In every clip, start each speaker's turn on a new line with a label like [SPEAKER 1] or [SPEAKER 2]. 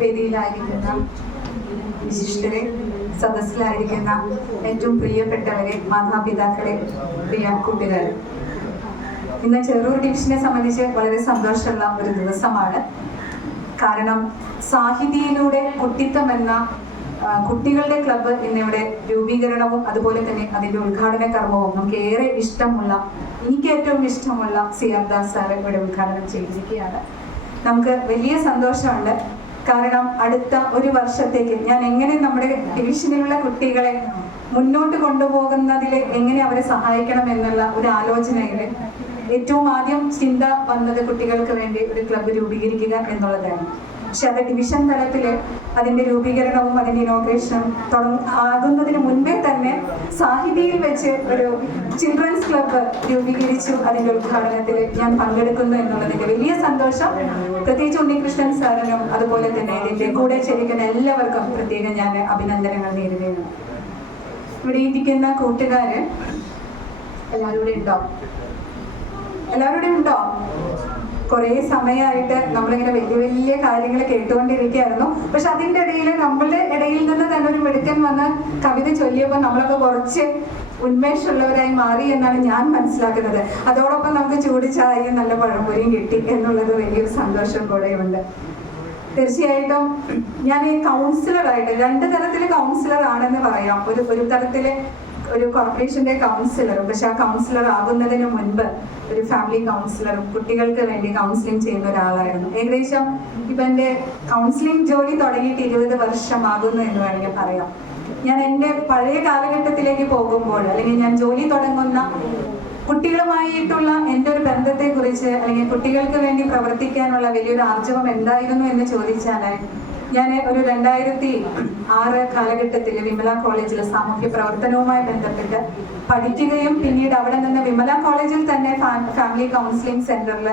[SPEAKER 1] വേദിയിലായിരിക്കുന്ന വിശിഷ്ടരെ സദസ്സിലായിരിക്കുന്ന ഏറ്റവും പ്രിയപ്പെട്ടവരെ മാതാപിതാക്കളെ പ്രിയ കൂട്ടുകാരെ ഇന്ന് ചെറൂർ ഡിവിഷനെ സംബന്ധിച്ച് വളരെ സന്തോഷമുള്ള ഒരു ദിവസമാണ്. കാരണം സാഹിതിയിലൂടെ കുട്ടിത്തം എന്ന കുട്ടികളുടെ ക്ലബ്ബ് എന്നിവിടെ രൂപീകരണവും അതുപോലെ തന്നെ അതിന്റെ ഉദ്ഘാടന കർമ്മവും നമുക്ക് ഏറെ ഇഷ്ടമുള്ള എനിക്ക് ഏറ്റവും ഇഷ്ടമുള്ള സി ആർ ദാസ് സാറെ ഇവിടെ ഉദ്ഘാടനം ചെയ്തിരിക്കുകയാണ്. നമുക്ക് വലിയ സന്തോഷമുണ്ട്. കാരണം അടുത്ത ഒരു വർഷത്തേക്ക് ഞാൻ എങ്ങനെ നമ്മുടെ ഡിവിഷനിലുള്ള കുട്ടികളെ മുന്നോട്ട് കൊണ്ടുപോകുന്നതിൽ എങ്ങനെ അവരെ സഹായിക്കണം എന്നുള്ള ഒരു ആലോചനയിൽ ഏറ്റവും ആദ്യം ചിന്ത വന്നത് കുട്ടികൾക്ക് വേണ്ടി ഒരു ക്ലബ്ബ് രൂപീകരിക്കുക എന്നുള്ളതാണ്. പക്ഷെ അത് ഡിവിഷൻ തലത്തിൽ അതിന്റെ രൂപീകരണവും അതിന്റെ ഇനോഗ്രേഷനും തുടങ്ങ ആകുന്നതിന് മുൻപേ തന്നെ സാഹിതിയിൽ വെച്ച് ഒരു ചിൽഡ്രൻസ് ക്ലബ്ബ് രൂപീകരിച്ചു അതിന്റെ ഉദ്ഘാടനത്തിൽ ഞാൻ പങ്കെടുക്കുന്നു എന്നുള്ളതിന്റെ വലിയ സന്തോഷം. പ്രത്യേകിച്ച് ഉണ്ണികൃഷ്ണൻ സാറിനും അതുപോലെ തന്നെ ഇതിന്റെ കൂടെ ചേരിക്കുന്ന എല്ലാവർക്കും പ്രത്യേകം ഞാൻ അഭിനന്ദനങ്ങൾ നേരുകയാണ്. ഇവിടെ ഇരിക്കുന്ന കൂട്ടുകാര് എല്ലാവരും ഉണ്ടോ? എല്ലാവരും ഉണ്ടോ? കുറേ സമയമായിട്ട് നമ്മളിങ്ങനെ വലിയ വലിയ കാര്യങ്ങൾ കേട്ടുകൊണ്ടിരിക്കുകയായിരുന്നു. പക്ഷെ അതിന്റെ ഇടയിൽ നമ്മളുടെ ഇടയിൽ നിന്ന് തന്നെ ഒരു മിടുക്കൻ വന്ന് കവിത ചൊല്ലിയപ്പോൾ നമ്മളൊക്കെ കുറച്ച് ഉന്മേഷമുള്ളവരായി മാറി എന്നാണ് ഞാൻ മനസ്സിലാക്കുന്നത്. അതോടൊപ്പം നമുക്ക് ചൂട് ചായയും നല്ല പഴംപൊരിയും കിട്ടി എന്നുള്ളത് വലിയൊരു സന്തോഷം കൂടെയുണ്ട്. തീർച്ചയായിട്ടും ഞാൻ ഈ കൗൺസിലറായിട്ട് രണ്ട് തരത്തിൽ കൗൺസിലർ ആണെന്ന് പറയാം. ഒരു ഒരു തരത്തിൽ ഒരു കോർപ്പറേഷന്റെ കൗൺസിലറും പക്ഷെ ആ കൗൺസിലർ ആകുന്നതിന് മുൻപ് ഒരു ഫാമിലി കൗൺസിലറും കുട്ടികൾക്ക് വേണ്ടി കൗൺസിലിംഗ് ചെയ്യുന്ന ഒരാളായിരുന്നു. ഏകദേശം ഇപ്പൊ എന്റെ കൗൺസിലിംഗ് ജോലി തുടങ്ങിയിട്ട് ഇരുപത് വർഷമാകുന്നു എന്ന് വേണമെങ്കിൽ പറയാം. ഞാൻ എന്റെ പഴയ കാലഘട്ടത്തിലേക്ക് പോകുമ്പോൾ അല്ലെങ്കിൽ ഞാൻ ജോലി തുടങ്ങുന്ന കുട്ടികളുമായിട്ടുള്ള എന്റെ ഒരു ബന്ധത്തെ കുറിച്ച് അല്ലെങ്കിൽ കുട്ടികൾക്ക് വേണ്ടി പ്രവർത്തിക്കാനുള്ള വലിയൊരു ആർജവം എന്തായിരുന്നു എന്ന് ചോദിച്ചാൽ ഞാൻ ഒരു രണ്ടായിരത്തി ആറ് കാലഘട്ടത്തിൽ വിമല കോളേജിൽ സാമൂഹ്യ പ്രവർത്തനവുമായി ബന്ധപ്പെട്ട് പഠിക്കുകയും പിന്നീട് അവിടെ നിന്ന് വിമല കോളേജിൽ തന്നെ ഫാമിലി കൗൺസിലിംഗ് സെന്ററിൽ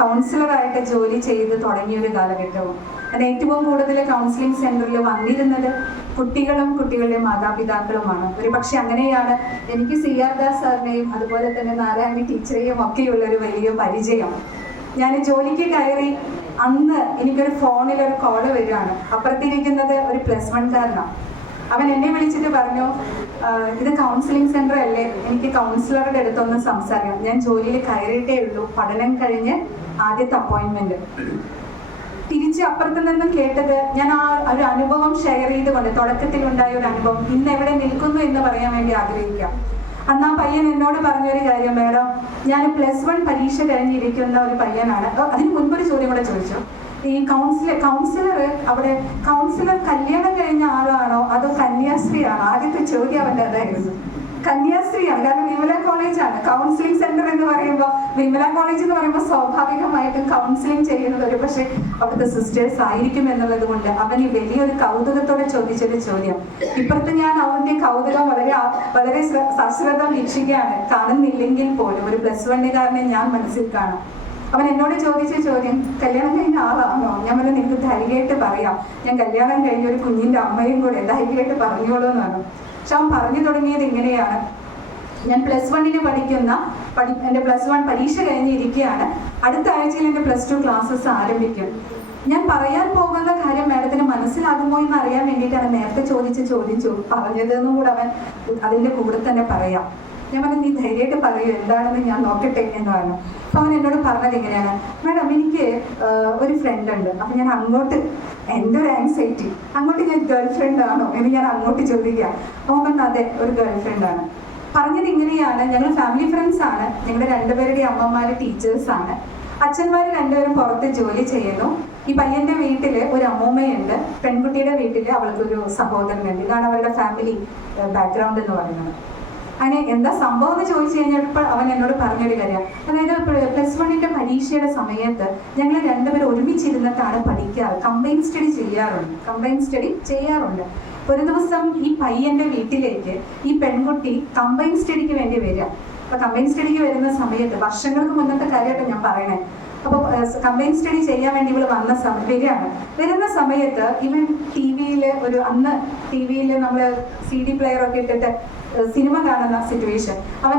[SPEAKER 1] കൗൺസിലറായിട്ട് ജോലി ചെയ്ത് തുടങ്ങിയ ഒരു കാലഘട്ടവും. അത് ഏറ്റവും കൂടുതൽ കൗൺസിലിംഗ് സെന്ററിൽ വന്നിരുന്നത് കുട്ടികളും കുട്ടികളുടെ മാതാപിതാക്കളുമാണ്. ഒരു പക്ഷെ അങ്ങനെയാണ് എനിക്ക് സി ആർ ദാസ് സാറിനെയും അതുപോലെ തന്നെ നാരായണി ടീച്ചറെയും ഒക്കെയുള്ള ഒരു വലിയ പരിചയം. ഞാൻ ജോലിക്ക് കയറി അന്ന് എനിക്കൊരു ഫോണിൽ ഒരു കോൾ വരികയാണ്. അപ്പുറത്തിരിക്കുന്നത് ഒരു പ്ലസ് വൺ കാരനാണ് അവൻ എന്നെ വിളിച്ചിട്ട് പറഞ്ഞു ഇത് കൗൺസിലിംഗ് സെന്റർ അല്ലേ? എനിക്ക് കൗൺസിലറുടെ അടുത്തൊന്ന് സംസാരിക്കാം. ഞാൻ ജോലിയിൽ കയറിയിട്ടേ ഉള്ളൂ. പഠനം കഴിഞ്ഞ് ആദ്യത്തെ അപ്പോയിന്റ്മെന്റ് തിരിച്ച് അപ്പുറത്ത് നിന്നും കേട്ടത് ഞാൻ ആ ഒരു അനുഭവം ഷെയർ ചെയ്തുകൊണ്ട് തുടക്കത്തിൽ ഉണ്ടായ ഒരു അനുഭവം ഇന്ന് എവിടെ നിൽക്കുന്നു എന്ന് പറയാൻ വേണ്ടി ആഗ്രഹിക്കാം. അന്ന് പയ്യൻ എന്നോട് പറഞ്ഞൊരു കാര്യം മേഡം ഞാൻ പ്ലസ് വൺ പരീക്ഷ കഴിഞ്ഞിരിക്കുന്ന ഒരു പയ്യനാണ്. അതിന് മുൻപൊരു ചോദ്യം കൂടെ ചോദിച്ചു. ഈ കൗൺസിലർ കൗൺസിലർ അവിടെ കൗൺസിലർ കല്യാണം കഴിഞ്ഞ ആളാണോ അതോ കന്യാസ്ത്രീയാണോ? ആദ്യത്തെ ചോദ്യം അവന്റെ അതായിരുന്നു. കന്യാസ്ത്രീയാണ് കാരണം വിമല കോളേജാണ് കൗൺസിലിംഗ് സെന്റർ എന്ന് പറയുമ്പോൾ വിമല കോളേജ് എന്ന് പറയുമ്പോൾ സ്വാഭാവികമായിട്ടും കൗൺസിലിംഗ് ചെയ്യുന്നത് ഒരു പക്ഷേ അവിടുത്തെ സിസ്റ്റേഴ്സ് ആയിരിക്കും എന്നുള്ളത് കൊണ്ട് അവൻ ഈ വലിയൊരു കൗതുകത്തോടെ ചോദിച്ചൊരു ചോദ്യം. ഇപ്പുറത്ത് ഞാൻ അവന്റെ കൗതുകം വളരെ വളരെ സശ്രദ്ധം വീക്ഷിക്കുകയാണ്. കാണുന്നില്ലെങ്കിൽ പോലും ഒരു പ്ലസ് വണ്ണുകാരനെ ഞാൻ മനസ്സിൽ കാണാം. അവൻ എന്നോട് ചോദിച്ച ചോദ്യം കല്യാണം കഴിഞ്ഞ ആളാണോ? ഞാൻ പറഞ്ഞു നിനക്ക് ധൈര്യമായിട്ട് പറയാം. ഞാൻ കല്യാണം കഴിഞ്ഞ ഒരു കുഞ്ഞിന്റെ അമ്മയും കൂടെ ധൈര്യമായിട്ട് പറഞ്ഞോളൂ എന്ന് പറഞ്ഞു. അവൻ പറഞ്ഞു തുടങ്ങിയത് ഇങ്ങനെയാണ്. ഞാൻ പ്ലസ് വണ്ണിന് പഠിക്കുന്ന പഠി എന്റെ പ്ലസ് വൺ പരീക്ഷ കഴിഞ്ഞിരിക്കുകയാണ് അടുത്ത ആഴ്ചയിൽ എന്റെ പ്ലസ് ടു ക്ലാസ്സസ് ആരംഭിക്കും. ഞാൻ പറയാൻ പോകുന്ന കാര്യം മാഡത്തിന് മനസ്സിലാകുമോ എന്ന് അറിയാൻ വേണ്ടിയിട്ടാണ് നേരത്തെ ചോദിച്ച ചോദ്യം ചോ പറഞ്ഞതെന്നും കൂടെ അവൻ അതിന്റെ കൂടെ തന്നെ പറയാം. ഞാൻ പറഞ്ഞു നീ ധൈര്യമായിട്ട് പറയൂ എന്താണെന്ന് ഞാൻ നോക്കട്ടെ എന്ന് പറഞ്ഞു അപ്പൊ അവൻ എന്നോട് പറഞ്ഞത് ഇങ്ങനെയാണ്. മാഡം എനിക്ക് ഒരു ഫ്രണ്ട് ഉണ്ട്. അപ്പൊ ഞാൻ അങ്ങോട്ട് എന്റെ ഒരു ആൻസൈറ്റി അങ്ങോട്ട് ഞാൻ ഗേൾ ഫ്രണ്ട് ആണോ എന്ന് ഞാൻ അങ്ങോട്ട് ചോദിക്കുക. പറഞ്ഞു അതെ ഒരു ഗേൾ ഫ്രണ്ട് ആണ്. പറഞ്ഞത് ഇങ്ങനെയാണ്. ഞങ്ങൾ ഫാമിലി ഫ്രണ്ട്സ് ആണ്. ഞങ്ങളുടെ രണ്ടുപേരുടെ അമ്മമാര് ടീച്ചേഴ്സ് ആണ്. അച്ഛന്മാർ രണ്ടുപേരും പുറത്ത് ജോലി ചെയ്യുന്നു. ഈ പയ്യന്റെ വീട്ടിൽ ഒരു അമ്മൂമ്മയുണ്ട്. പെൺകുട്ടിയുടെ വീട്ടിൽ അവൾക്കൊരു സഹോദരനുണ്ട്. ഇതാണ് അവരുടെ ഫാമിലി ബാക്ക്ഗ്രൗണ്ട് എന്ന് പറയുന്നത്. അങ്ങനെ എന്താ സംഭവം എന്ന് ചോദിച്ചു കഴിഞ്ഞപ്പോൾ അവൻ എന്നോട് പറഞ്ഞൊരു കാര്യം. അതായത് പ്ലസ് വണ്ണിന്റെ പരീക്ഷയുടെ സമയത്ത് ഞങ്ങൾ രണ്ടുപേരും ഒരുമിച്ചിരുന്നിട്ടാണ് പഠിക്കാറ്. കമ്പൈൻ സ്റ്റഡി ചെയ്യാറുണ്ട്. കമ്പൈൻ സ്റ്റഡി ചെയ്യാറുണ്ട്. ഒരു ദിവസം ഈ പയ്യന്റെ വീട്ടിലേക്ക് ഈ പെൺകുട്ടി കമ്പൈൻ സ്റ്റഡിക്ക് വേണ്ടി വരിക. അപ്പൊ കമ്പൈൻ സ്റ്റഡിക്ക് വരുന്ന സമയത്ത് വർഷങ്ങൾക്ക് മുന്നത്തെ കാര്യമായിട്ട് ഞാൻ പറയണേ. അപ്പൊ കമ്പൈൻ സ്റ്റഡി ചെയ്യാൻ വേണ്ടി ഇവൾ വന്ന സമയം വരികയാണ്. വരുന്ന സമയത്ത് ഇവൻ ടി വിയിൽ ഒരു അന്ന് ടി വിയിൽ നമ്മൾ സി ഡി പ്ലെയർ ഒക്കെ ഇട്ടിട്ട് സിനിമ കാണുന്ന സിറ്റുവേഷൻ അവൻ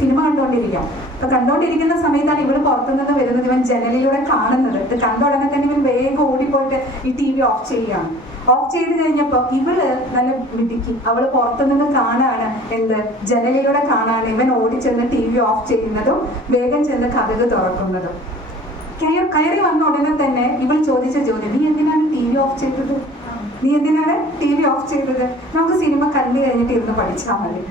[SPEAKER 1] സിനിമ കണ്ടുകൊണ്ടിരിക്കാം അപ്പൊ കണ്ടോണ്ടിരിക്കുന്ന സമയത്താണ് ഇവൾ പുറത്തുനിന്ന് വരുന്നത്. ഇവൻ ജനലിലൂടെ കാണുന്നത്. ഇത് കണ്ട ഉടനെ തന്നെ ഇവൻ വേഗം ഓടിപ്പോയിട്ട് ഈ ടി വി ഓഫ് ചെയ്യുകയാണ്. ഓഫ് ചെയ്ത് കഴിഞ്ഞപ്പോ ഇവൾ നല്ല മിടുക്കി. അവൾ പുറത്തുനിന്ന് കാണാണ് എന്ത്? ജനലിലൂടെ കാണാണ് ഇവൻ ഓടി ചെന്ന് ടി വി ഓഫ് ചെയ്യുന്നതും വേഗം ചെന്ന് കഥക് തുറക്കുന്നതും. കയറി വന്ന ഉടനെ തന്നെ ഇവൾ ചോദിച്ച ചോദ്യം നീ എന്തിനാണ് ടി വി ഓഫ് ചെയ്തത്? നീ എന്തിനാണ് ടി വി ഓഫ് ചെയ്തത്? നമുക്ക് സിനിമ കണ്ടു കഴിഞ്ഞിട്ട് ഇരുന്ന് പഠിച്ചാൽ മതി.